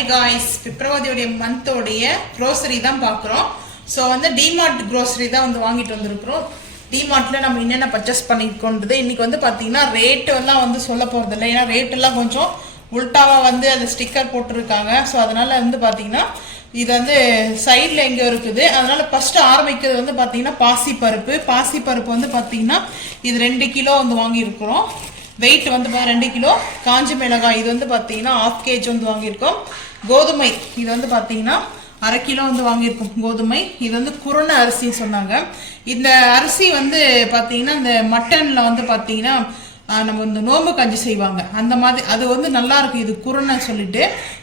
Hi guys, பிப்ரவரியோடைய மந்தோடைய grocery தான் பார்க்குறோம். So வந்து டிமார்ட் க்ரோசரி தான் வந்து வாங்கிட்டு வந்திருக்கிறோம். டிமார்ட்டில் நம்ம என்னென்ன பர்ச்சேஸ் பண்ணிக்கொண்டது இன்றைக்கி வந்து பார்த்தீங்கன்னா ரேட்டு எல்லாம் வந்து சொல்ல போகிறது இல்லை. ஏன்னா ரேட்டெல்லாம் கொஞ்சம் உல்ட்டாவாக வந்து அந்த ஸ்டிக்கர் போட்டிருக்காங்க. ஸோ அதனால் வந்து பார்த்தீங்கன்னா இது வந்து சைடில் எங்கேயோ இருக்குது. அதனால் ஃபஸ்ட்டு ஆரம்பிக்கிறது வந்து பார்த்தீங்கன்னா பாசிப்பருப்பு வந்து பார்த்தீங்கன்னா இது 2 கிலோ வந்து வாங்கியிருக்கிறோம். வெயிட் வந்து 2 கிலோ. காஞ்சி மிளகாய் இது வந்து பார்த்தீங்கன்னா 1/2 kg வந்து வாங்கியிருக்கோம். கோதுமை இது வந்து பார்த்தீங்கன்னா 1/2 கிலோ வந்து வாங்கியிருக்கோம். கோதுமை இது வந்து குருணை அரிசின்னு சொன்னாங்க. இந்த அரிசி வந்து பார்த்தீங்கன்னா இந்த மட்டனில் வந்து பார்த்தீங்கன்னா நம்ம இந்த நோம்பு கஞ்சி செய்வாங்க அந்த மாதிரி, அது வந்து நல்லா இருக்கு இது குருணை சொல்லிட்டு.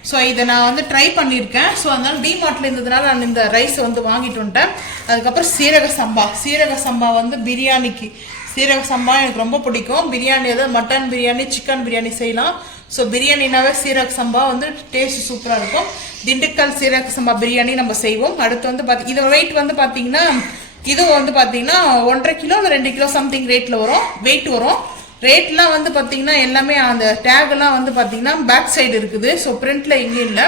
ஸோ இதை நான் வந்து ட்ரை பண்ணியிருக்கேன். ஸோ அதனால டிமார்ட்ல இருந்ததுனால நான் இந்த ரைஸை வந்து வாங்கிட்டு வந்துட்டேன். அதுக்கப்புறம் சீரக சம்பா வந்து பிரியாணிக்கு சீரக சம்பா எனக்கு ரொம்ப பிடிக்கும். பிரியாணி அதாவது மட்டன் பிரியாணி, சிக்கன் பிரியாணி செய்யலாம். ஸோ பிரியாணினாவே சீரக சம்பா வந்து டேஸ்ட் சூப்பராக இருக்கும். திண்டுக்கல் சீரக சம்பா பிரியாணி நம்ம செய்வோம். அடுத்து வந்து இது வெயிட் வந்து பார்த்தீங்கன்னா இது வந்து பார்த்தீங்கன்னா 1.5 கிலோ 2 கிலோ சம்திங் வெயிட் வரும். ரேட்லாம் வந்து பார்த்தீங்கன்னா எல்லாமே அந்த டேக்லாம் வந்து பார்த்தீங்கன்னா பேக் சைடு இருக்குது. ஸோ பிரிண்ட்ல எங்கேயும் இல்லை.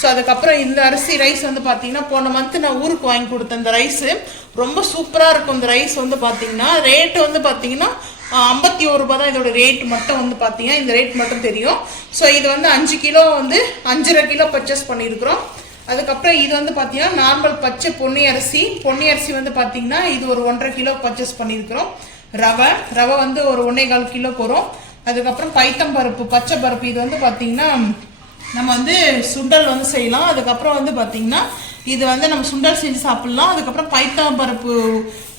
ஸோ அதுக்கப்புறம் இந்த அரிசி ரைஸ் வந்து பார்த்தீங்கன்னா போன மந்த் நான் ஊருக்கு வாங்கி கொடுத்தேன். இந்த ரைஸு ரொம்ப சூப்பராக இருக்கும். இந்த ரைஸ் வந்து பார்த்தீங்கன்னா ரேட்டு வந்து பார்த்தீங்கன்னா 51 ரூபாய் தான் இதோட ரேட் மட்டும் வந்து பார்த்தீங்கன்னா இந்த ரேட் மட்டும் தெரியும். ஸோ இது வந்து 5 கிலோ வந்து 5.5 கிலோ பர்ச்சேஸ் பண்ணியிருக்கிறோம். அதுக்கப்புறம் இது வந்து பார்த்தீங்கன்னா நார்மல் பச்சை பொன்னி அரிசி வந்து பார்த்தீங்கன்னா இது ஒரு 1.5 கிலோ பர்ச்சேஸ் பண்ணியிருக்கிறோம். ரவை வந்து ஒரு 1.25 கிலோ வரும். அதுக்கப்புறம் பைத்தம்பருப்பு பச்சை பருப்பு இது வந்து பார்த்தீங்கன்னா நம்ம வந்து சுண்டல் வந்து செய்யலாம். அதுக்கப்புறம் வந்து பார்த்தீங்கன்னா இது வந்து நம்ம சுண்டல் செஞ்சு சாப்பிட்லாம். அதுக்கப்புறம் பைத்தம்பருப்பு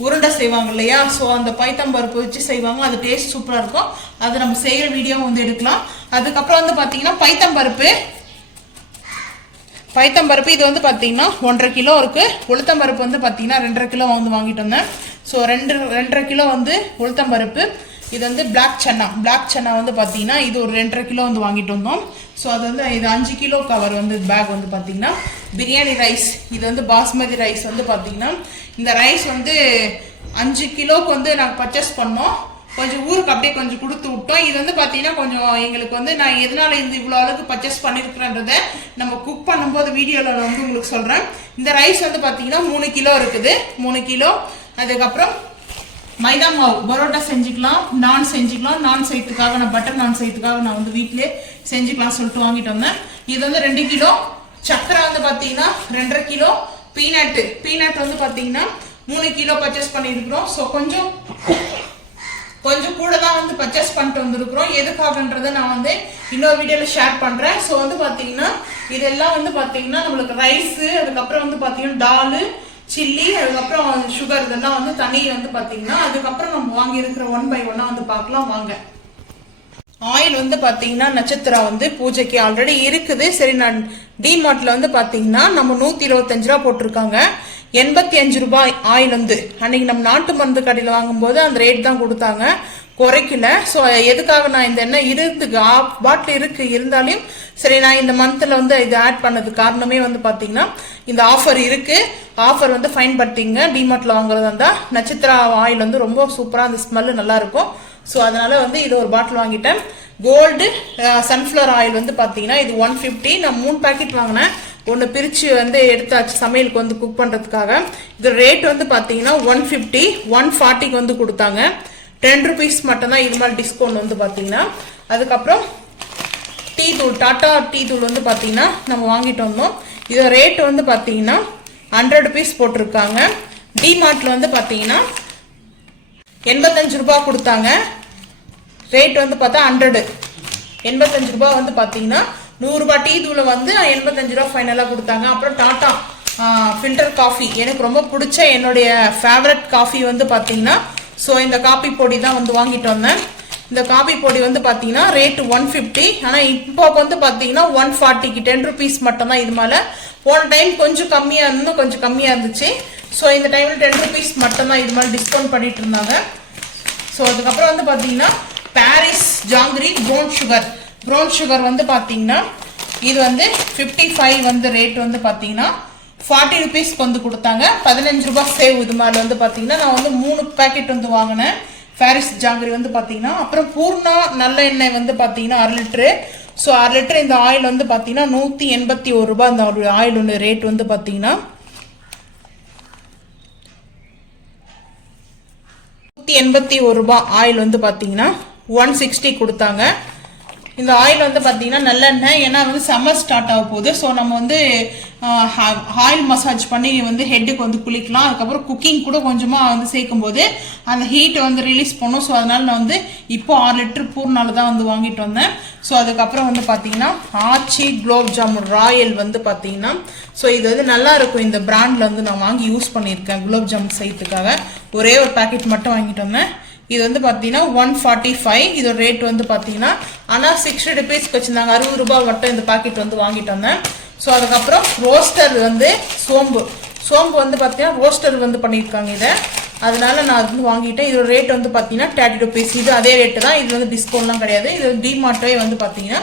உருண்டை செய்வாங்க இல்லையா, ஸோ அந்த பைத்தம்பருப்பு வச்சு செய்வாங்க. அது டேஸ்ட் சூப்பராக இருக்கும். அது நம்ம செய்கிற வீடியோ வந்து எடுக்கலாம். அதுக்கப்புறம் வந்து பார்த்தீங்கன்னா பைத்தம்பருப்பு இது வந்து பார்த்தீங்கன்னா 1.5 கிலோ இருக்குது. உளுத்தம்பருப்பு வந்து பார்த்தீங்கன்னா 2.5 கிலோ வந்து வாங்கிட்டு வந்தேன். ஸோ 2.5 கிலோ வந்து உளுத்தம்பருப்பு. இது வந்து பிளாக் சன்னா வந்து பார்த்தீங்கன்னா இது ஒரு 2.5 கிலோ வந்து வாங்கிட்டு வந்தோம். ஸோ அது வந்து இது 5 கிலோ கவர் வந்து பேக் வந்து பார்த்தீங்கன்னா பிரியாணி ரைஸ் இது வந்து பாஸ்மதி ரைஸ் வந்து பார்த்தீங்கன்னா இந்த ரைஸ் வந்து 5 கிலோவுக்கு வந்து நாங்கள் பர்ச்சேஸ் பண்ணோம். கொஞ்சம் ஊருக்கு அப்படியே கொஞ்சம் கொடுத்து விட்டோம். இது வந்து பார்த்தீங்கன்னா கொஞ்சம் எங்களுக்கு வந்து நான் எதனால இது இவ்வளோ அளவுக்கு பர்ச்சேஸ் பண்ணியிருக்கிறேன்றதை நம்ம குக் பண்ணும்போது வீடியோவில் நான் வந்து உங்களுக்கு சொல்கிறேன். இந்த ரைஸ் வந்து பார்த்தீங்கன்னா 3 கிலோ இருக்குது. 3 கிலோ. அதுக்கப்புறம் மைதா மாவு பரோட்டா செஞ்சுக்கலாம், நான் செய்யறதுக்காக நான் பட்டர் நான் செய்யறதுக்காக நான் வந்து வீட்டிலே செஞ்சுக்கலாம் சொல்லிட்டு வாங்கிட்டு வந்தேன். இது வந்து 2 கிலோ. சக்கரை வந்து பார்த்தீங்கன்னா 2.5 கிலோ. பீனட் வந்து பார்த்தீங்கன்னா 3 கிலோ பர்ச்சேஸ் பண்ணியிருக்கிறோம். ஸோ கொஞ்சம் கூட தான் வந்து பர்ச்சேஸ் பண்ணிட்டு வந்துருக்குறோம். எதுக்காகன்றதை நான் வந்து இன்னொரு வீடியோவில் ஷேர் பண்ணுறேன். ஸோ வந்து பார்த்தீங்கன்னா இதெல்லாம் வந்து பார்த்தீங்கன்னா நம்மளுக்கு ரைஸு, அதுக்கப்புறம் வந்து பார்த்தீங்கன்னா டாலு, சில்லி, அதுக்கப்புறம் சுகர் இதெல்லாம் வந்து தனி வந்து பார்த்தீங்கன்னா அதுக்கப்புறம் நம்ம வாங்கி இருக்கிற 1 by 1 வந்து பார்க்கலாம் வாங்க. ஆயில் வந்து பார்த்தீங்கன்னா நட்சத்திரா வந்து பூஜைக்கு ஆல்ரெடி இருக்குது. சரி, நான் டிமார்ட்ல வந்து பார்த்தீங்கன்னா நம்ம 125 ரூபா போட்டிருக்காங்க. 85 ரூபாய் ஆயில் வந்து அன்னைக்கு நம்ம நாட்டு மருந்து கடையில் வாங்கும்போது அந்த ரேட் தான் கொடுத்தாங்க, குறைக்கல. ஸோ எதுக்காக நான் இந்த எண்ணெய் இருக்கு 1/2 பாட்டில் இருக்கு இருந்தாலும் சரி நான் இந்த மந்த்ல வந்து இது ஆட் பண்ணதுக்கு காரணமே வந்து பார்த்தீங்கன்னா இந்த ஆஃபர் இருக்கு. ஆஃபர் வந்து ஃபைன் படுத்திங்க. டிமார்ட்ல வாங்குறதா இருந்தால் நட்சத்திரா ஆயில் வந்து ரொம்ப சூப்பராக அந்த ஸ்மெல்லு நல்லா இருக்கும். ஸோ அதனால வந்து இது ஒரு பாட்டில் வாங்கிட்டேன். கோல்டு சன்ஃப்ளவர் ஆயில் வந்து பார்த்தீங்கன்னா இது 150. நான் 3 பேக்கெட் வாங்கினேன். ஒன்று பிரித்து வந்து எடுத்தாச்சு சமையலுக்கு வந்து குக் பண்ணுறதுக்காக. இது ரேட் வந்து பார்த்தீங்கன்னா 150, 140க்கு வந்து கொடுத்தாங்க. 10 rupees மட்டும்தான் இது மாதிரி டிஸ்கவுண்ட் வந்து பார்த்தீங்கன்னா. அதுக்கப்புறம் டீ தூள், டாட்டா டீ தூள் வந்து பார்த்தீங்கன்னா நம்ம வாங்கிட்டு வந்தோம். இது ரேட் வந்து பார்த்தீங்கன்னா 100 rupees போட்டிருக்காங்க. டிமார்ட்ல வந்து பார்த்தீங்கன்னா 85 ரூபாய் கொடுத்தாங்க. ரேட் வந்து பார்த்தா 100. 85 ரூபாய் வந்து பார்த்தீங்கன்னா 100 ரூபாய் டீ தூளை வந்து 85 ரூபா ஃபைனலாக கொடுத்தாங்க. அப்புறம் டாட்டா ஃபில்டர் காஃபி எனக்கு ரொம்ப பிடிச்ச என்னுடைய ஃபேவரட் காஃபி வந்து பார்த்தீங்கன்னா ஸோ இந்த காபி பொடி தான் வந்து வாங்கிட்டு வந்தேன். இந்த காபி பொடி வந்து பார்த்தீங்கன்னா ரேட் 150. ஆனால் இப்போ வந்து பார்த்தீங்கன்னா 140க்கு 10 rupees மட்டும் தான். இது மேலே போன டைம் கொஞ்சம் கம்மியாக இருந்துச்சு. ஸோ இந்த டைமில் 10 rupees மட்டும் தான் இது மாதிரி டிஸ்கவுண்ட் பண்ணிட்டு இருந்தாங்க. ஸோ அதுக்கப்புறம் வந்து பார்த்தீங்கன்னா பாரிஸ் ஜாங்கிரி ப்ரௌன் சுகர் வந்து பார்த்தீங்கன்னா இது வந்து 55 வந்து ரேட் வந்து பார்த்தீங்கன்னா 40 rupees வந்து கொடுத்தாங்க. 15 ரூபாய் சேவ். இது மாதிரி வந்து பார்த்தீங்கன்னா நான் வந்து 3 பேக்கெட் வந்து வாங்கினேன். பாரிஸ் ஜாங்கிரி வந்து பார்த்தீங்கன்னா. அப்புறம் பூர்ணா நல்ல எண்ணெய் வந்து பார்த்தீங்கன்னா 1/2 லிட்டரு ஸோ 1/2 லிட்டர் இந்த ஆயில் வந்து பார்த்தீங்கன்னா 181 ரூபாய். இந்த ஒரு ஆயில் ஒன்று ரேட் வந்து பார்த்தீங்கன்னா 181 ரூபாய். ஆயில் வந்து பார்த்தீங்கன்னா 160 கொடுத்தாங்க. இந்த ஆயில் வந்து பார்த்தீங்கன்னா நல்லெண்ணெய், ஏன்னா வந்து சம்மர் ஸ்டார்ட் ஆக போகுது. ஸோ நம்ம வந்து ஆயில் மசாஜ் பண்ணி வந்து ஹெட்டுக்கு வந்து குளிக்கலாம். அதுக்கப்புறம் குக்கிங் கூட கொஞ்சமாக வந்து சேர்க்கும் போது அந்த ஹீட்டை வந்து ரிலீஸ் பண்ணும். ஸோ அதனால நான் வந்து இப்போ 6 லிட்டர் பூர்னால தான் வந்து வாங்கிட்டு வந்தேன். ஸோ அதுக்கப்புறம் வந்து பார்த்தீங்கன்னா ஆச்சி குலோப் ஜாமுன் ராயல் வந்து பார்த்தீங்கன்னா ஸோ இது வந்து நல்லா இருக்கும். இந்த பிராண்டில் வந்து நான் வாங்கி யூஸ் பண்ணியிருக்கேன் குலோப் ஜாமுன் செய்யறதுக்காக. ஒரே ஒரு பேக்கெட் மட்டும் வாங்கிட்டு வந்தேன். இது வந்து பார்த்தீங்கன்னா 145. இதோட ரேட் வந்து பார்த்தீங்கன்னா ஆனால் 60 ருபீஸ்க்கு வச்சுருந்தாங்க. 60 ரூபாய் மட்டும் இந்த பாக்கெட் வந்து வாங்கிட்டு வந்தேன். ஸோ அதுக்கப்புறம் ரோஸ்டர் வந்து சோம்பு வந்து பார்த்தீங்கன்னா ரோஸ்டர் வந்து பண்ணியிருக்காங்க இதை, அதனால நான் அது வந்து வாங்கிட்டேன். இதோட ரேட் வந்து பார்த்தீங்கன்னா 30 ருபீஸ். இது அதே ரேட்டு தான். இது வந்து டிஸ்கவுண்ட்லாம் கிடையாது. இது டிமார்ட்டே வந்து பார்த்தீங்கன்னா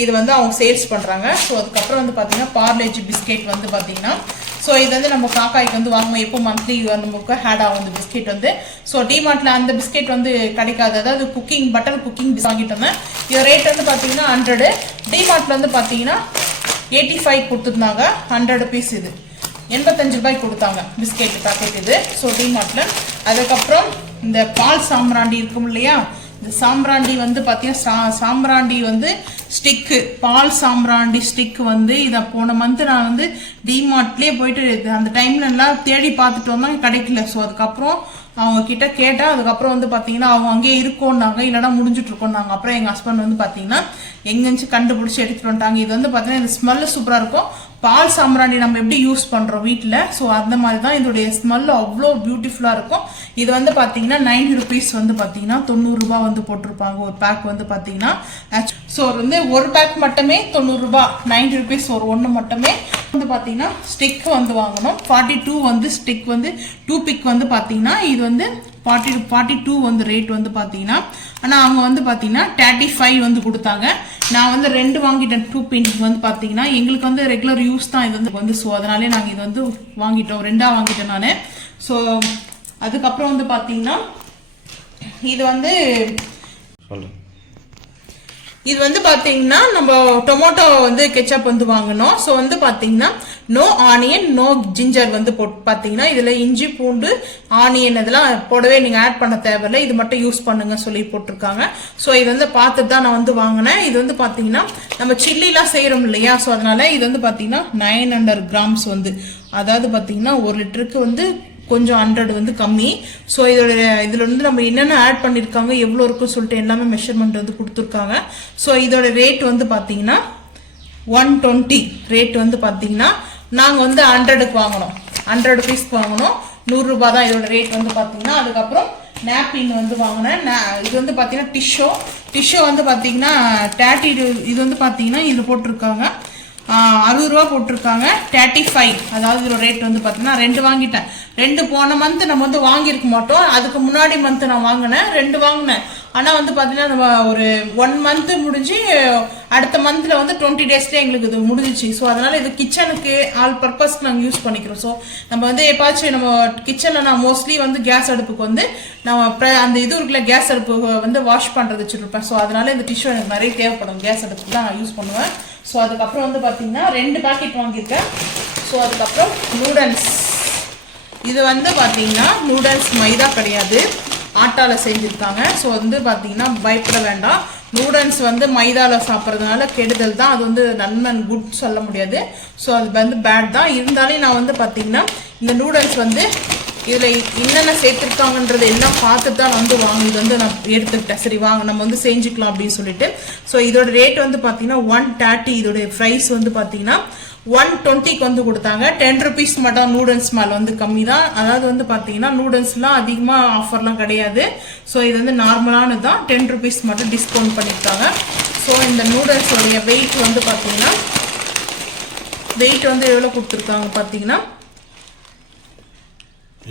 இது வந்து அவங்க சேல்ஸ் பண்ணுறாங்க. ஸோ அதுக்கப்புறம் வந்து பார்த்தீங்கன்னா பார்லேஜி பிஸ்கெட் வந்து பார்த்தீங்கன்னா ஸோ இது வந்து நம்ம காக்காய்க்கு வந்து வாங்குவோம். எப்போ மந்த்லி நமக்கு ஹேட் ஆகும் இந்த பிஸ்கெட் வந்து. ஸோ டிமார்ட்டில் அந்த பிஸ்கெட் வந்து கிடைக்காது. அதாவது பட்டர் குக்கிங் வாங்கிட்டு வந்தேன். இது ரேட் வந்து பார்த்தீங்கன்னா 100. டிமார்ட்டில் வந்து பார்த்தீங்கன்னா 85 கொடுத்துருந்தாங்க. 100 ருபீஸ். இது 85 ரூபாய்க்கு கொடுத்தாங்க பிஸ்கெட் பேக்கெட் இது. ஸோ டிமார்ட்டில். அதுக்கப்புறம் இந்த பால் சாம்பிராண்டி இருக்கும் இல்லையா, இந்த சாம்பிராண்டி வந்து பார்த்தீங்கன்னா சாம்பிராண்டி வந்து ஸ்டிக்கு, பால் சாம்பிராண்டி ஸ்டிக் வந்து இதை போன மந்த் நான் வந்து டிமார்ட்லேயே போயிட்டு அந்த டைம்ல எல்லாம் தேடி பார்த்துட்டு வந்தாங்க, கிடைக்கல. ஸோ அதுக்கப்புறம் அவங்க கிட்ட கேட்டால் அதுக்கப்புறம் வந்து பார்த்தீங்கன்னா அவங்க அங்கேயே இருக்கோன்னாங்க, இல்லைனா முடிஞ்சிட்டு இருக்கோன்னாங்க. அப்புறம் எங்கள் ஹஸ்பண்ட் வந்து பார்த்தீங்கன்னா எங்கேச்சு கண்டுபிடிச்சி எடுத்துகிட்டு வந்துட்டாங்க. இது வந்து பார்த்தீங்கன்னா இந்த ஸ்மெல்லு சூப்பராக இருக்கும். பால் சாம்பிராணி நம்ம எப்படி யூஸ் பண்ணுறோம் வீட்டில், ஸோ அந்த மாதிரி தான் இதோடைய ஸ்மெல்லு அவ்வளோ பியூட்டிஃபுல்லாக இருக்கும். இது வந்து பார்த்தீங்கன்னா 90 ருபீஸ் வந்து பார்த்தீங்கன்னா 90 ரூபாய் வந்து போட்டிருப்பாங்க ஒரு பேக் வந்து பார்த்தீங்கன்னா. ஸோ வந்து ஒரு பேக் மட்டுமே 90 ரூபாய், 90 ருபீஸ் ஒரு ஒன்று மட்டுமே வந்து பார்த்தீங்கன்னா ஸ்டிக் வந்து வாங்கணும். 42 வந்து ஸ்டிக் வந்து 2 பிக் வந்து பார்த்தீங்கன்னா இது வந்து 42 வந்து ரேட் வந்து பார்த்தீங்கன்னா. ஆனால் அவங்க வந்து பார்த்தீங்கன்னா 35 வந்து கொடுத்தாங்க. நான் வந்து 2 வாங்கிட்டேன். 2 பின் வந்து பார்த்தீங்கன்னா எங்களுக்கு வந்து ரெகுலர் யூஸ் தான் இது வந்து ஸோ அதனாலே நாங்கள் இது வந்து வாங்கிட்டோம். 2 வாங்கிட்டேன் நான். ஸோ அதுக்கப்புறம் வந்து பார்த்தீங்கன்னா இது வந்து பார்த்தீங்கன்னா நம்ம டொமேட்டோ வந்து கெச்சப் வந்து வாங்கணும். ஸோ வந்து பார்த்தீங்கன்னா நோ ஆனியன் நோ ஜிஞ்சர் வந்து போட்டு பார்த்தீங்கன்னா இதில் இஞ்சி பூண்டு ஆனியன் இதெல்லாம் போடவே நீங்கள் ஆட் பண்ண தேவையில்லை, இது மட்டும் யூஸ் பண்ணுங்க சொல்லி போட்டிருக்காங்க. ஸோ இது வந்து பார்த்துட்டு தான் நான் வந்து வாங்கினேன். இது வந்து பார்த்தீங்கன்னா நம்ம சில்லிலாம் செய்கிறோம் இல்லையா, ஸோ அதனால இது வந்து பார்த்தீங்கன்னா 900 கிராம்ஸ் வந்து, அதாவது பார்த்தீங்கன்னா 1 லிட்டருக்கு வந்து கொஞ்சம் 100 வந்து கம்மி. ஸோ இதில் வந்து நம்ம என்னென்ன ஆட் பண்ணியிருக்காங்க எவ்வளோ இருக்குன்னு சொல்லிட்டு எல்லாமே மெஷர்மெண்ட் வந்து கொடுத்துருக்காங்க. ஸோ இதோட ரேட் வந்து பார்த்தீங்கன்னா 120 ரேட் வந்து பார்த்தீங்கன்னா நாங்கள் வந்து 100க்கு வாங்கினோம், 100 ருபீஸ்க்கு வாங்கினோம். 100 ரூபாய் தான் இதோட ரேட் வந்து பார்த்தீங்கன்னா. அதுக்கப்புறம் நாப்கின் வந்து வாங்கினேன். இது வந்து பார்த்தீங்கன்னா டிஷ்யூ வந்து பார்த்தீங்கன்னா 30 இது வந்து பார்த்தீங்கன்னா இது போட்டிருக்காங்க 60 ரூபா போட்டிருக்காங்க. 35 அதாவது இதோட ரேட் வந்து பார்த்தீங்கன்னா 2 வாங்கிட்டேன். 2 போன மந்த் நம்ம வந்து வாங்கியிருக்க மாட்டோம், அதுக்கு முன்னாடி மந்த் நான் வாங்கினேன், 2 வாங்கினேன். ஆனால் வந்து பார்த்தீங்கன்னா நம்ம ஒரு 1 மந்த் முடிஞ்சு அடுத்த மந்த்ல வந்து 20 டேஸ்லேயே எங்களுக்கு இது முடிஞ்சிச்சு. ஸோ அதனால இது கிச்சனுக்கு ஆல் பர்பஸ்க்கு நாங்கள் யூஸ் பண்ணிக்கிறோம். ஸோ நம்ம வந்து எப்பாச்சும் நம்ம கிச்சனில் நான் மோஸ்ட்லி வந்து கேஸ் அடுப்புக்கு வந்து நம்ம அந்த இது இருக்குல்ல கேஸ் அடுப்பு வந்து வாஷ் பண்ணுறது வச்சுருப்பேன். ஸோ அதனால இந்த டிஷ்யூ எனக்கு நிறைய தேவைப்படும், கேஸ் அடுப்புக்கு தான் நான் யூஸ் பண்ணுவேன். ஸோ அதுக்கப்புறம் வந்து பார்த்தீங்கன்னா 2 பேக்கெட் வாங்கியிருக்கேன். ஸோ அதுக்கப்புறம் நூடல்ஸ், இது வந்து பார்த்தீங்கன்னா நூடல்ஸ் மைதா கிடையாது, ஆட்டாவில் செஞ்சுருக்காங்க. ஸோ வந்து பார்த்தீங்கன்னா பயப்பட வேண்டாம். நூடல்ஸ் வந்து மைதாவில் சாப்பிட்றதுனால கெடுதல் தான், அது வந்து நன்மை குட் சொல்ல முடியாது. ஸோ அது வந்து பேட் தான். இருந்தாலும் நான் வந்து பார்த்தீங்கன்னா இந்த நூடல்ஸ் வந்து இதில் என்னென்ன சேர்த்துருக்காங்கன்றது எல்லாம் பார்த்துட்டு தான் வந்து இது வந்து நான் எடுத்துக்கிட்டேன். சரி வாங்க நம்ம வந்து செஞ்சுக்கலாம் அப்படின்னு சொல்லிட்டு. ஸோ இதோட ரேட் வந்து பார்த்தீங்கன்னா 130. இதோடைய ப்ரைஸ் வந்து பார்த்தீங்கன்னா 120க்கு வந்து கொடுத்தாங்க. 10 ருபீஸ் மட்டும் நூடல்ஸ் மேலே வந்து கம்மி தான். அதாவது வந்து பார்த்தீங்கன்னா நூடல்ஸ்லாம் அதிகமாக ஆஃபர்லாம் கிடையாது. ஸோ இது வந்து நார்மலானது தான், 10 ருபீஸ் மட்டும் டிஸ்கவுண்ட் பண்ணியிருக்காங்க. ஸோ இந்த நூடல்ஸோடைய வெயிட் வந்து பார்த்தீங்கன்னா வெயிட் வந்து எவ்வளோ கொடுத்துருக்காங்க பார்த்தீங்கன்னா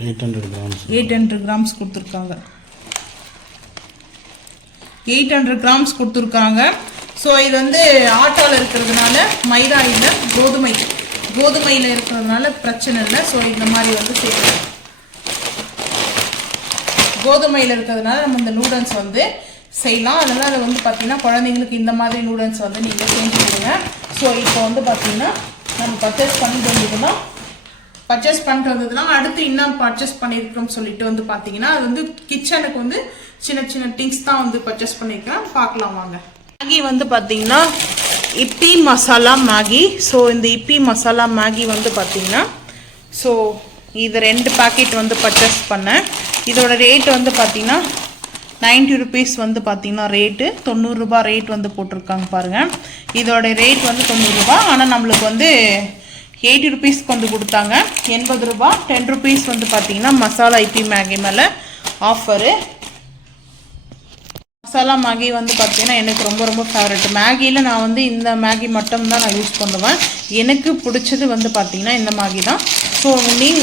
800 கிராம்ஸ் கொடுத்துருக்காங்க. 800 கிராம்ஸ் கொடுத்துருக்காங்க. ஸோ இது வந்து ஆட்டாவில் இருக்கிறதுனால மைதா இல்லை, கோதுமையில் இருக்கிறதுனால பிரச்சனை இல்லை. ஸோ இந்த மாதிரி வந்து சேர்க்கலாம். கோதுமையில் இருக்கிறதுனால நம்ம இந்த நூடல்ஸ் வந்து செய்யலாம். அதனால் அதை வந்து பார்த்தீங்கன்னா குழந்தைங்களுக்கு இந்த மாதிரி நூடுல்ஸ் வந்து நீங்கள் செஞ்சு கொடுங்க. ஸோ இப்போ வந்து பார்த்தீங்கன்னா நம்ம பர்ச்சேஸ் பண்ணிட்டு வந்ததுன்னா அடுத்து இன்னும் பர்ச்சேஸ் பண்ணியிருக்கோம்னு சொல்லிட்டு வந்து பார்த்தீங்கன்னா அது வந்து கிச்சனுக்கு வந்து சின்ன சின்ன திங்ஸ் தான் வந்து பர்ச்சேஸ் பண்ணியிருக்கேன். பார்க்கலாம் வாங்க. மேகி வந்து பார்த்தீங்கன்னா இப்பி மசாலா மேகி. ஸோ இந்த இப்பி மசாலா மேகி வந்து பார்த்தீங்கன்னா ஸோ இது 2 பாக்கெட் வந்து பர்ச்சேஸ் பண்ணேன். இதோட ரேட் வந்து பார்த்தீங்கன்னா 90 rupees வந்து பார்த்தீங்கன்னா ரேட்டு 90 ரூபாய் ரேட் வந்து போட்டிருக்காங்க பாருங்கள். இதோட ரேட் வந்து 90 ரூபாய். ஆனால் நம்மளுக்கு வந்து 80 rupees கொண்டு கொடுத்தாங்க. 80 ரூபாய் 10 rupees வந்து பார்த்தீங்கன்னா மசாலா இப்பி மேகி மேலே ஆஃபரு. மசாலா மேகி வந்து பார்த்தீங்கன்னா எனக்கு ரொம்ப ரொம்ப ஃபேவரட். மேகியில் நான் வந்து இந்த மேகி மட்டும்தான் நான் யூஸ் பண்ணுவேன். எனக்கு பிடிச்சது வந்து பார்த்தீங்கன்னா இந்த மேகி தான். ஸோ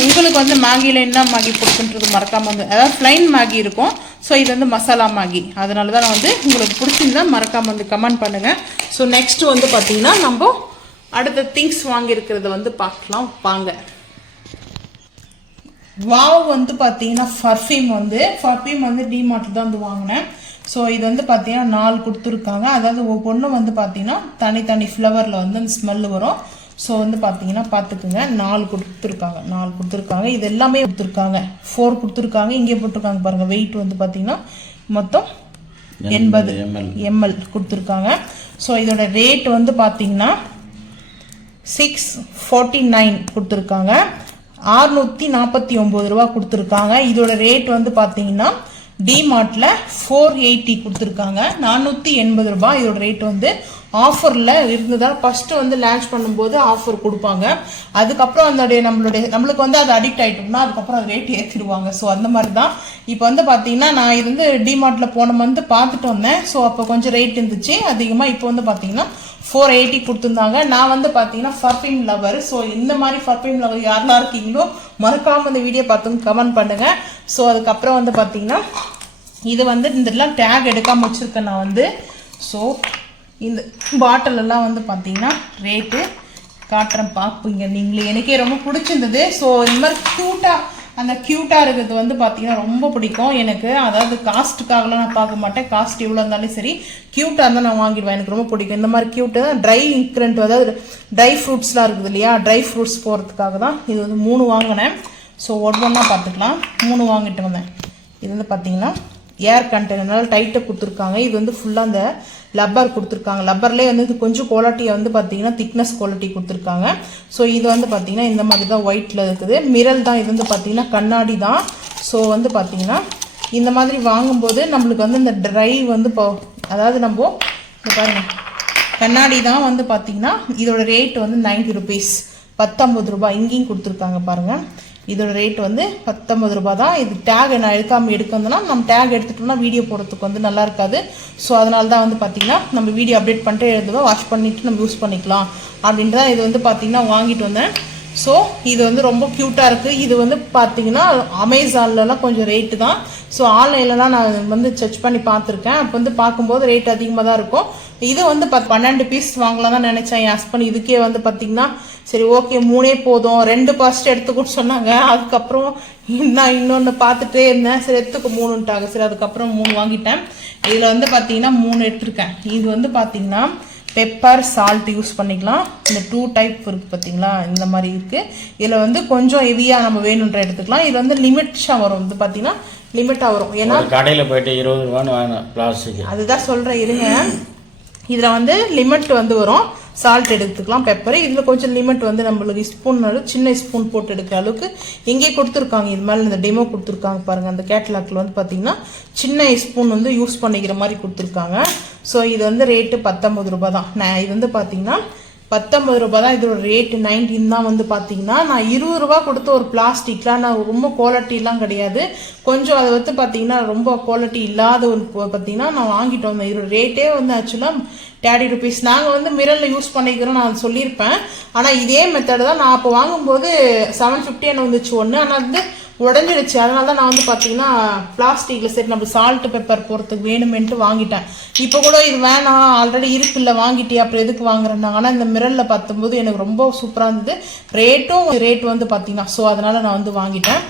உங்களுக்கு வந்து மேகியில் என்ன மேகி பிடிக்குன்றது மறக்காமல் வந்து அதாவது ப்ளைன் மேகி இருக்கும். ஸோ இது வந்து மசாலா மேகி. அதனால தான் நான் வந்து உங்களுக்கு பிடிச்சிருந்தா மறக்காமல் வந்து கமெண்ட் பண்ணுங்கள். ஸோ நெக்ஸ்ட்டு வந்து பார்த்தீங்கன்னா நம்ம அடுத்த திங்ஸ் வாங்கியிருக்கிறத வந்து பார்க்கலாம் வாங்க. வாவ் வந்து பார்த்தீங்கன்னா பர்ஃப்யூம் வந்து டிமார்ட்டில் தான் வந்து வாங்கினேன். ஸோ இது வந்து பார்த்தீங்கன்னா 4 கொடுத்துருக்காங்க. அதாவது ஒவ்வொன்றும் வந்து பார்த்தீங்கன்னா தனித்தனி ஃப்ளவரில் வந்து அந்த ஸ்மெல்லு வரும். ஸோ வந்து பார்த்தீங்கன்னா பார்த்துக்குங்க 4 கொடுத்துருக்காங்க. இது எல்லாமே கொடுத்துருக்காங்க. 4 கொடுத்துருக்காங்க. இங்கே போட்டிருக்காங்க பாருங்கள். வெயிட் வந்து பார்த்தீங்கன்னா மொத்தம் 80 ml கொடுத்துருக்காங்க. ஸோ இதோட ரேட் வந்து பார்த்தீங்கன்னா 649 கொடுத்துருக்காங்க. 649 ரூபா கொடுத்துருக்காங்க. இதோட ரேட் வந்து பார்த்தீங்கன்னா டிமார்ட்டில் 480 கொடுத்துருக்காங்க. 480 ரூபாய் இதோட ரேட் வந்து ஆஃபரில் இருந்ததா. ஃபஸ்ட்டு வந்து லான்ச் பண்ணும்போது ஆஃபர் கொடுப்பாங்க. அதுக்கப்புறம் நம்மளுக்கு வந்து அது அடிக்ட் ஆகிட்டோம்னா அதுக்கப்புறம் அது ரேட் ஏற்றிடுவாங்க. ஸோ அந்த மாதிரி தான் இப்போ வந்து பார்த்தீங்கன்னா நான் இது வந்து டிமார்ட்டில் போன மந்த் பார்த்துட்டு வந்தேன். ஸோ அப்போ கொஞ்சம் ரேட் இருந்துச்சு அதிகமாக. இப்போ வந்து பார்த்தீங்கன்னா 480 கொடுத்துருந்தாங்க. நான் வந்து பார்த்தீங்கன்னா பர்ஃப்யூம் லவர். ஸோ இந்த மாதிரி பர்ஃப்யூம் லவர் யாரெல்லாம் இருக்கீங்களோ மறக்காமல் இந்த வீடியோ பார்த்து கமெண்ட் பண்ணுங்கள். ஸோ அதுக்கப்புறம் வந்து பார்த்தீங்கன்னா இது வந்து இதெல்லாம் டேக் எடுக்காமல் வச்சுருக்கேன் நான் வந்து. ஸோ இந்த பாட்டிலெல்லாம் வந்து பார்த்தீங்கன்னா ரேட்டு காட்டுறேன் பார்ப்பீங்க நீங்களே. எனக்கே ரொம்ப பிடிச்சிருந்தது. ஸோ இந்த மாதிரி க்யூட்டாக இருக்கிறது வந்து பார்த்தீங்கன்னா ரொம்ப பிடிக்கும் எனக்கு. அதாவது காஸ்ட்டுக்காகலாம் நான் பார்க்க மாட்டேன். காஸ்ட் எவ்வளோ இருந்தாலும் சரி க்யூட்டாக இருந்தால் நான் வாங்கிடுவேன். எனக்கு ரொம்ப பிடிக்கும் இந்த மாதிரி க்யூட்டு. ட்ரை இன்க்ரண்ட் அதாவது ட்ரை ஃப்ரூட்ஸ்லாம் இருக்குது இல்லையா, ட்ரை ஃப்ரூட்ஸ் போகிறதுக்காக தான் இது வந்து 3 வாங்கினேன். ஸோ ஒவ்வொன்றா பார்த்துக்கலாம். 3 வாங்கிட்டு வந்தேன். இது வந்து பார்த்தீங்கன்னா ஏர் கண்டெய்னர் டைட்டாக கொடுத்துருக்காங்க. இது வந்து ஃபுல்லாக அந்த லப்பர் கொடுத்துருக்காங்க. லப்பர்லேயே வந்து இது கொஞ்சம் குவாலிட்டியை வந்து பார்த்தீங்கன்னா திக்னஸ் குவாலிட்டி கொடுத்துருக்காங்க. ஸோ இது வந்து பார்த்தீங்கன்னா இந்த மாதிரி தான் ஒயிட்டில் இருக்குது. மிரல் தான் இது வந்து பார்த்தீங்கன்னா கண்ணாடி தான். ஸோ வந்து பார்த்தீங்கன்னா இந்த மாதிரி வாங்கும்போது நம்மளுக்கு வந்து இந்த ட்ரை வந்து அதாவது நம்ம பாருங்க கண்ணாடி தான் வந்து பார்த்தீங்கன்னா இதோட ரேட் வந்து 90 rupees 19 ரூபாய். இங்கேயும் கொடுத்துருக்காங்க பாருங்கள். இதோட ரேட் வந்து 19 ரூபாய் தான். இது டேக் நான் எடுக்கணும்னா நம்ம டேக் எடுத்துட்டோம்னா வீடியோ போடுறதுக்கு வந்து நல்லா இருக்காது. ஸோ அதனால தான் வந்து பார்த்தீங்கன்னா நம்ம வீடியோ அப்டேட் பண்ணிட்டு எழுதுவோம், வாஷ் பண்ணிவிட்டு நம்ம யூஸ் பண்ணிக்கலாம் அப்படின்றத இது வந்து பார்த்தீங்கன்னா வாங்கிட்டு வந்தேன். ஸோ இது வந்து ரொம்ப க்யூட்டாக இருக்குது. இது வந்து பார்த்தீங்கன்னா அமேசான்லலாம் கொஞ்சம் ரேட்டு தான். ஸோ ஆன்லைன்லலாம் நான் வந்து சர்ச் பண்ணி பார்த்துருக்கேன். அப்போ வந்து பார்க்கும்போது ரேட் அதிகமாக தான் இருக்கும். இது வந்து 12 பீஸ் வாங்கலாம் தான் நினச்சேன். என் ஹஸ்பண்ட் இதுக்கே வந்து பார்த்தீங்கன்னா சரி ஓகே 3 போதும் 2 ஃபர்ஸ்ட் எடுத்துக்கூட சொன்னாங்க. அதுக்கப்புறம் நான் இன்னொன்று பார்த்துட்டே இருந்தேன். சரி எடுத்துக்க 3ன்ட்டாங்க. சரி அதுக்கப்புறம் 3 வாங்கிட்டேன். இதில் வந்து பார்த்தீங்கன்னா 3 எடுத்துருக்கேன். இது வந்து பார்த்தீங்கன்னா பெப்பர் சால்ட் யூஸ் பண்ணிக்கலாம். இந்த 2 டைப் இருக்குது பார்த்தீங்களா, இந்த மாதிரி இருக்குது. இதில் வந்து கொஞ்சம் ஹெவியாக நம்ம வேணுன்ற எடுத்துக்கலாம். இது வந்து லிமிட்டாக வரும். வந்து பார்த்தீங்கன்னா லிமிட்டாக வரும். ஏன்னா கடையில் போயிட்டு 20 ரூபான்னு வாங்கினேன் பிளாஸ்டிக். அதுதான் சொல்கிறேன் இருங்க. இதில் வந்து லிமிட் வந்து வரும். சால்ட் எடுத்துக்கலாம், பெப்பர். இதில் கொஞ்சம் லிமிட் வந்து நம்மளுக்கு ஸ்பூன் சின்ன ஸ்பூன் போட்டு எடுக்கிற அளவுக்கு இங்கே கொடுத்துருக்காங்க. இது மாதிரி இந்த டெமோ கொடுத்துருக்காங்க பாருங்கள். அந்த கேட்லாக்ல வந்து பார்த்தீங்கன்னா சின்ன ஸ்பூன் வந்து யூஸ் பண்ணிக்கிற மாதிரி கொடுத்துருக்காங்க. ஸோ இது வந்து ரேட்டு 19 ரூபாய் தான். நான் இது வந்து பார்த்தீங்கன்னா 19 ரூபாய் தான் இதோட ரேட்டு. 19 தான் வந்து பார்த்தீங்கன்னா நான் 20 ரூபா கொடுத்து ஒரு பிளாஸ்டிக்லாம் நான் ரொம்ப குவாலிட்டிலாம் கிடையாது. கொஞ்சம் அதை வந்து பார்த்தீங்கன்னா ரொம்ப குவாலிட்டி இல்லாத ஒரு பார்த்தீங்கன்னா நான் வாங்கிட்டு வந்தேன். இதோட ரேட்டே வந்து ஆக்சுவலாக 30 rupees. நாங்கள் வந்து மிரரில் யூஸ் பண்ணிக்கிறோம் நான் சொல்லியிருப்பேன். ஆனால் இதே மெத்தட் தான் நான் அப்போ வாங்கும்போது 750 வந்துச்சு ஒன்று. ஆனால் வந்து உடஞ்சிடுச்சு. அதனால தான் நான் வந்து பார்த்தீங்கன்னா பிளாஸ்டிக்கில் சரி நம்ம சால்ட்டு பெப்பர் போகிறதுக்கு வேணுமென்ட்டு வாங்கிட்டேன். இப்போ கூட இது வேணாம் ஆல்ரெடி இருக்குல்ல வாங்கிட்டே அப்புறம் எதுக்கு வாங்குறேன்னாங்க. ஆனால் இந்த மிரரில் பார்த்தும்போது எனக்கு ரொம்ப சூப்பராக இருந்தது. ரேட் வந்து பார்த்தீங்கன்னா ஸோ அதனால் நான் வந்து வாங்கிட்டேன்.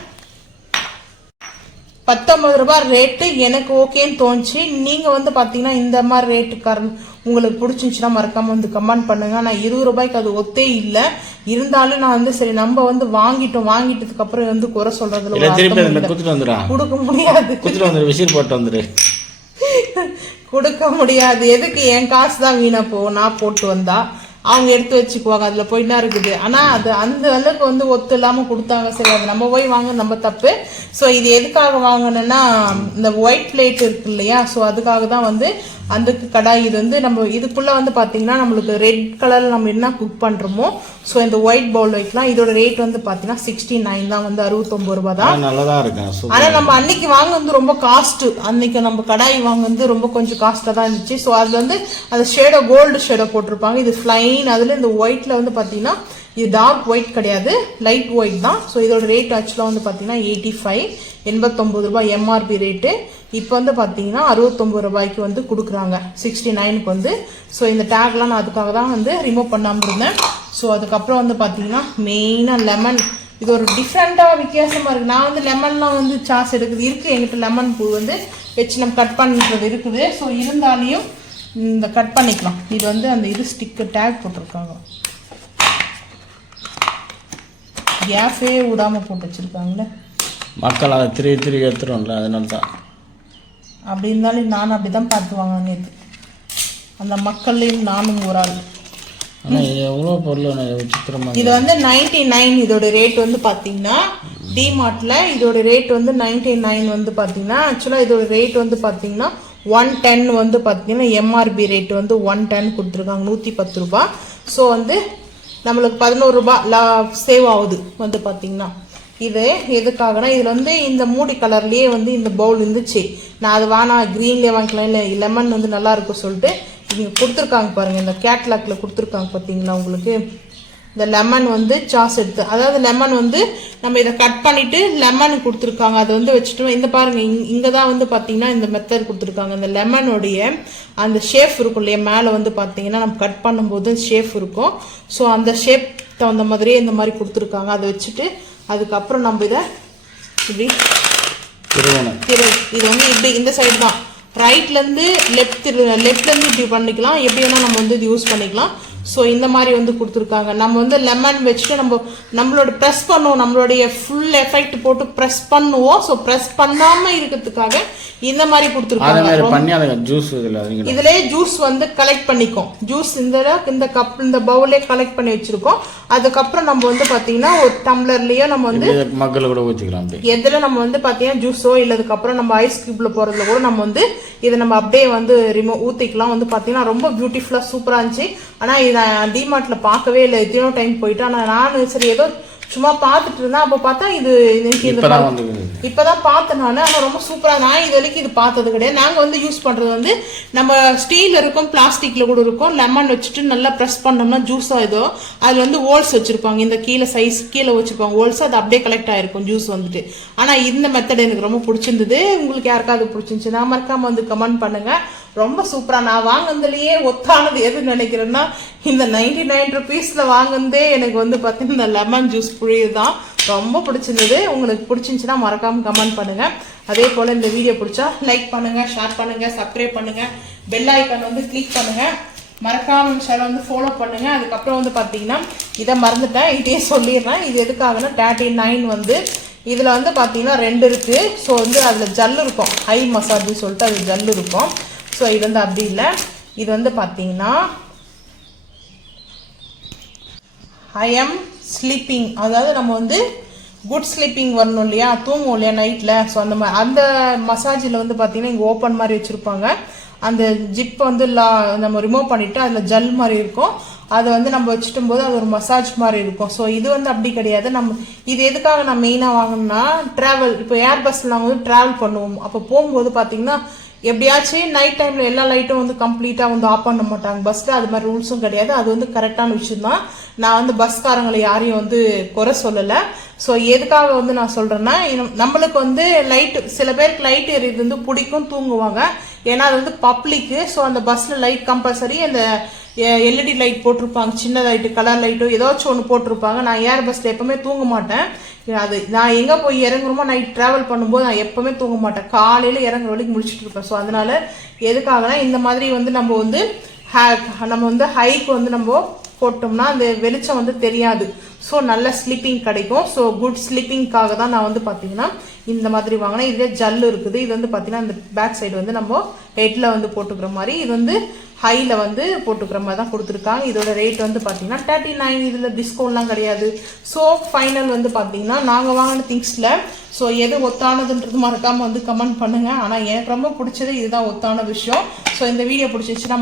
19 ரூபாய் ரேட்டு எனக்கு ஓகேன்னு தோணுச்சு. நீங்கள் வந்து பார்த்தீங்கன்னா இந்த மாதிரி ரேட்டுக்காரன் உங்களுக்கு பிடிச்சிருந்துச்சுன்னா மறக்காம வந்து கமெண்ட் பண்ணுங்க. நான் 20 ரூபாய்க்கு அது ஒத்தே இல்லை. இருந்தாலும் நான் வந்து சரி நம்ம வந்து வாங்கிட்டதுக்கு அப்புறம் வந்து குறை சொல்றதுல கொடுக்க முடியாது. கொடுக்க முடியாது. எதுக்கு என் காசு தான் வீணா போகும். நான் போட்டு வந்தா அவங்க எடுத்து வச்சுக்குவாங்க. அதுல போயிட்டா இருக்குது. ஆனா அது அந்த அளவுக்கு வந்து ஒத்து இல்லாம கொடுத்தாங்க. சரி அது நம்ம போய் வாங்க நம்ம தப்பு. ஸோ இது எதுக்காக வாங்கணும்னா இந்த ஒயிட் பிளேட் இருக்கு இல்லையா, ஸோ அதுக்காக தான் வந்து அந்த கடாய். இது வந்து நம்ம இதுக்குள்ள வந்து பாத்தீங்கன்னா நம்மளுக்கு ரெட் கலர்ல நம்ம என்ன குக் பண்றோமோ ஸோ இந்த ஒயிட் பவுல் வைக்கலாம். இதோட ரேட் வந்து பாத்தீங்கன்னா 69 தான், வந்து 69 ரூபாய் தான். நல்லதா இருக்கு. ஆனா நம்ம அன்னைக்கு வாங்க வந்து ரொம்ப காஸ்ட். அன்னைக்கு நம்ம கடாய் வாங்க வந்து ரொம்ப கொஞ்சம் காஸ்டா தான் இருந்துச்சு. ஸோ அது வந்து அந்த ஷேடோ கோல்டு ஷேடோ போட்டிருப்பாங்க. இது ஃபிளைன். அதுல இந்த ஒயிட்ல வந்து பாத்தீங்கன்னா இது டார்க் ஒயிட் கிடையாது, லைட் ஒயிட் தான். ஸோ இதோட ரேட் ஆக்சுவலாக வந்து பார்த்தீங்கன்னா 85 89 ரூபாய் எம்ஆர்பி ரேட்டு. இப்போ வந்து பார்த்தீங்கன்னா 69 ரூபாய்க்கு வந்து கொடுக்குறாங்க 69க்கு வந்து. ஸோ இந்த டேக்லாம் நான் அதுக்காக தான் வந்து ரிமூவ் பண்ணாமல் இருந்தேன். ஸோ அதுக்கப்புறம் வந்து பார்த்தீங்கன்னா மெயினாக லெமன். இது ஒரு டிஃப்ரெண்ட்டாக வித்தியாசமாக இருக்குது. நான் வந்து லெமன்லாம் வந்து சாஸ் இருக்குது எங்கிட்ட லெமன் பூ வந்து வச்சு நம்ம கட் பண்ணுறது இருக்குது. ஸோ இருந்தாலையும் இந்த கட் பண்ணிக்கலாம். இது வந்து அந்த இது ஸ்டிக்கர் டேக் போட்டிருக்காங்க. கேஸே விடாம போட்டு வச்சிருக்காங்களே. மக்கள் அதை திருப்பி எடுத்துருவோம்ல, அதனால தான். அப்படி இருந்தாலும் நானும் அப்படிதான் பார்த்துவாங்க நேற்று. அந்த மக்கள்லையும் நானும் ஒரு ஆள். எவ்வளோ பொருள் விசித்திரமா. இது வந்து 99. இதோட ரேட் வந்து பார்த்தீங்கன்னா டிமார்ட்ல இதோட ரேட் வந்து 99 வந்து பார்த்தீங்கன்னா ஆக்சுவலாக இதோட ரேட் வந்து பார்த்தீங்கன்னா 110 வந்து பார்த்தீங்கன்னா எம்ஆர்பி ரேட் வந்து 110 கொடுத்துருக்காங்க, 110 ரூபாய். ஸோ வந்து நம்மளுக்கு 11 ரூபாய் சேவ் ஆகுது வந்து பார்த்தீங்கன்னா. இது எதுக்காகனா இதில் வந்து இந்த மூடி கலர்லேயே வந்து இந்த பவுல் இருந்துச்சு. நான் அது வேணாம் க்ரீன்லேயே வாங்கிக்கலாம், இல்லை லெமன் வந்து நல்லா இருக்கும் சொல்லிட்டு இங்கே கொடுத்துருக்காங்க பாருங்கள். இந்த கேட்லாக்ல கொடுத்துருக்காங்க பார்த்தீங்களா உங்களுக்கு. இந்த லெமன் வந்து சாஸ் எடுத்து, அதாவது லெமன் வந்து நம்ம இதை கட் பண்ணிட்டு லெமன் கொடுத்துருக்காங்க. அதை வந்து வச்சுட்டு இந்த பாருங்க இங்கே தான் வந்து பார்த்தீங்கன்னா இந்த மெத்தட் கொடுத்துருக்காங்க. இந்த லெமனுடைய அந்த ஷேப் இருக்கும் இல்லையா, மேலே வந்து பார்த்தீங்கன்னா நம்ம கட் பண்ணும்போது ஷேப் இருக்கும். ஸோ அந்த ஷேப் தகுந்த மாதிரியே இந்த மாதிரி கொடுத்துருக்காங்க. அதை வச்சுட்டு அதுக்கப்புறம் நம்ம இதை இப்படி இது வந்து இப்படி இந்த சைடு தான் ரைட்லேருந்து லெஃப்ட்லேருந்து இப்படி பண்ணிக்கலாம். எப்படி வேணால் நம்ம வந்து இது யூஸ் பண்ணிக்கலாம். ஸோ இந்த மாதிரி வந்து கொடுத்துருக்காங்க. நம்ம வந்து லெமன் வச்சுட்டு நம்மளோட ப்ரெஸ் பண்ணுவோம், நம்மளுடைய ஃபுல் எஃபெக்ட் போட்டு ப்ரெஸ் பண்ணுவோம். ஸோ ப்ரெஸ் பண்ணாமல் இருக்கிறதுக்காக இந்த மாதிரி கொடுத்துருக்காங்க. இதுல ஜூஸ் வந்து கலெக்ட் பண்ணிக்கும். ஜூஸ் இந்த கப் இந்த பவுலே கலெக்ட் பண்ணி வச்சிருக்கோம். அதுக்கப்புறம் நம்ம வந்து பாத்தீங்கன்னா ஒரு டம்ளர்லயோ நம்ம வந்து மக்கள் கூட ஊற்றிக்கலாம். எதுல நம்ம வந்து பாத்தீங்கன்னா ஜூஸோ இல்லதுக்கப்புறம் நம்ம ஐஸ் கியூப்ல போறதுல கூட நம்ம வந்து இதை நம்ம அப்படியே வந்து ஊத்திக்கலாம். வந்து பாத்தீங்கன்னா ரொம்ப பியூட்டிஃபுல்லா சூப்பரா இருந்துச்சு. ஆனா இதை டிமார்ட்ல பார்க்கவே இல்லை, எத்தனையோ டைம் போயிட்டு. ஆனா நான் சரி ஏதோ சும்மா பார்த்துட்டு இருந்தேன். அப்போ பார்த்தா இது இப்பதான் பார்த்தேன் நான். ஆனால் ரொம்ப சூப்பரா. நான் இது வரைக்கும் இது பார்த்தது கிடையாது. நாங்கள் வந்து யூஸ் பண்றது வந்து நம்ம ஸ்டீல் இருக்கும், பிளாஸ்டிக்ல கூட இருக்கும். லெமன் வச்சுட்டு நல்லா ப்ரெஸ் பண்ணோம்னா ஜூஸா ஏதோ அதுல வந்து ஹோல்ஸ் வச்சிருப்பாங்க. இந்த கீழே சைஸ் கீழே வச்சிருப்பாங்க ஹோல்ஸ், அது அப்படியே கலெக்ட் ஆயிருக்கும் ஜூஸ் வந்துட்டு. ஆனா இந்த மெத்தட் எனக்கு ரொம்ப பிடிச்சிருந்தது. உங்களுக்கு யாருக்காவது பிடிச்சிருந்துச்சு நான் மறக்காம வந்து கமெண்ட் பண்ணுங்க. ரொம்ப சூப்பரா. நான் வாங்கினதுலயே ஒத்தானது எது நினைக்கிறேன்னா இந்த 99 ருபீஸ்ல வாங்கினதே எனக்கு வந்து பார்த்தீங்கன்னா இந்த லெமன் ஜூஸ் புழியுதான் ரொம்ப பிடிச்சிருந்தது. உங்களுக்கு பிடிச்சிருந்துச்சுன்னா மறக்காம கமெண்ட் பண்ணுங்க. அதே போல இந்த வீடியோ பிடிச்சா லைக் பண்ணுங்க, ஷேர் பண்ணுங்க, சப்ஸ்கிரைப் பண்ணுங்க, பெல் ஐக்கான் வந்து கிளிக் பண்ணுங்க, மறக்காம சேனல் வந்து ஃபாலோ பண்ணுங்க. அதுக்கப்புறம் வந்து பார்த்தீங்கன்னா இதை மறந்துட்டேன், இதே சொல்லிடுறேன். இது எதுக்காகனா 39 வந்து இதுல வந்து பார்த்தீங்கன்னா 2 இருக்கு. ஸோ வந்து அதுல ஜல்லு இருக்கும், ஹை மசாஜ் சொல்லிட்டு அது ஜல்லு இருக்கும். ஸோ இது வந்து அப்படி இல்லை. இது வந்து பார்த்தீங்கன்னா ஐ எம் ஸ்லீப்பிங், அதாவது நம்ம வந்து குட் ஸ்லீப்பிங் வரணும் இல்லையா, தூங்குவோம் இல்லையா நைட்டில். ஸோ அந்த மாதிரி அந்த மசாஜில் வந்து பார்த்தீங்கன்னா இங்கே ஓப்பன் மாதிரி வச்சுருப்பாங்க. அந்த ஜிப் வந்து நம்ம ரிமூவ் பண்ணிவிட்டு அதில் ஜல் மாதிரி இருக்கும். அதை வந்து நம்ம வச்சுட்டும் போது அது ஒரு மசாஜ் மாதிரி இருக்கும். ஸோ இது வந்து அப்படி கிடையாது. நம்ம இது எதுக்காக நான் மெயினாக வாங்கணும்னா ட்ராவல், இப்போ ஏர் பஸ்ஸில் நாங்கள் வந்து ட்ராவல் பண்ணுவோம். அப்போ போகும்போது பார்த்தீங்கன்னா எப்படியாச்சும் நைட் டைம்ல எல்லா லைட்டும் வந்து கம்ப்ளீட்டா வந்து ஆஃப் பண்ண மாட்டாங்க பஸ்ல. அது மாதிரி ரூல்ஸும் கிடையாது. அது வந்து கரெக்டான விஷயம் தான். நான் வந்து பஸ்காரங்களை யாரையும் வந்து குறை சொல்லலை. ஸோ எதுக்காக வந்து நான் சொல்றேன்னா நம்மளுக்கு வந்து லைட், சில பேருக்கு லைட் எரியுது வந்து பிடிக்கும், தூங்குவாங்க. ஏன்னா அது வந்து பப்ளிக்கு. ஸோ அந்த பஸ்ஸில் லைட் கம்பல்சரி அந்த எல்இடி லைட் போட்டிருப்பாங்க, சின்ன லைட்டு கலர் லைட்டோ ஏதாச்சும் ஒன்று போட்டிருப்பாங்க. நான் ஏர் பஸ்ஸில் எப்போவுமே தூங்க மாட்டேன். அது நான் எங்கே போய் இறங்குறோமோ நைட் ட்ராவல் பண்ணும்போது நான் எப்போவுமே தூங்க மாட்டேன், காலையில் இறங்குற வரைக்கும் முடிச்சுட்டு இருப்பேன். ஸோ அதனால எதுக்காகனா இந்த மாதிரி வந்து நம்ம வந்து ஹைக்கு வந்து நம்ம போட்டோம்னா அந்த வெளிச்சம் வந்து தெரியாது. ஸோ நல்ல ஸ்லீப்பிங் கிடைக்கும். ஸோ குட் ஸ்லீப்பிங்காக தான் நான் வந்து பார்த்தீங்கன்னா இந்த மாதிரி வாங்கினேன். இதுலேயே ஜல்லு இருக்குது. இது வந்து பார்த்தீங்கன்னா இந்த பேக் சைடு வந்து நம்ம ஹெட்டில் வந்து போட்டுக்கிற மாதிரி, இது வந்து ஹையில் வந்து போட்டுக்கிற மாதிரி தான் கொடுத்துருக்காங்க. இதோட ரேட் வந்து பார்த்தீங்கன்னா 39. இதில் டிஸ்கவுண்ட்லாம் கிடையாது. ஸோ ஃபைனல் வந்து பார்த்தீங்கன்னா நாங்கள் வாங்கின திங்ஸில் ஸோ எது ஒத்தானதுன்றது மறக்காமல் வந்து கமெண்ட் பண்ணுங்கள். ஆனால் எனக்கு ரொம்ப பிடிச்சது இதுதான் ஒத்தான விஷயம். ஸோ இந்த வீடியோ பிடிச்சிச்சுன்னா